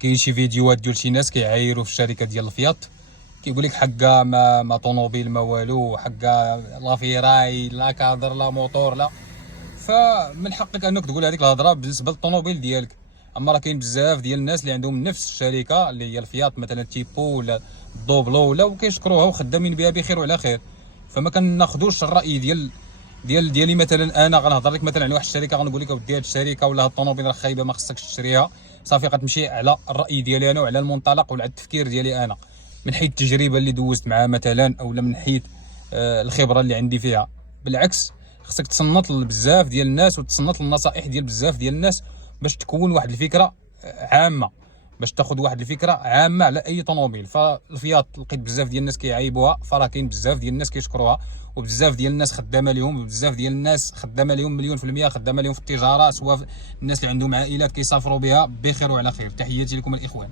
كاين شي فيديوهات ديال شي ناس كيعايروا في الشركه ديال الفياط، كيقول لك حقا ما طوموبيل ما والو، حقا لا فيراي لا كادر لا موتور لا. فمن حقك انك تقول هذيك الهضره بالنسبه للطوموبيل ديالك. اما راه كاين بزاف ديال الناس اللي عندهم نفس الشركه اللي هي الفياط، مثلا تيبو ولا دوبلو ولا، وكيشكروها وخدامين بها بخير وعلى خير. فما كناخذوش الراي ديالي. مثلا انا غنهضر لك مثلا على واحد الشركه، غنقول لك اودي هذه الشركه ولا هاد الطوموبيل راه خايبه ما خصكش تشريها، صافي غتمشي على الراي ديالي انا وعلى المنطلق وعلى التفكير ديالي انا، من حيث التجربه اللي دوزت معها مثلا، او من حيث الخبره اللي عندي فيها. بالعكس، خصك تصنت بزاف ديال الناس وتصنت النصائح ديال بزاف ديال الناس باش تكون واحد الفكره عامه، باش تاخذ واحد الفكره عامه على اي طوموبيل. فالفياط لقيت بزاف ديال الناس كيعيبوها، فراه كاين بزاف ديال الناس كيشكروها، وبزاف ديال الناس خدامه لهم، وبزاف ديال الناس خدامه لهم مليون في المية، خدامه لهم في التجاره، سواء الناس اللي عندهم عائلات كيسافروا بها بخير وعلى خير. تحياتي لكم الاخوان.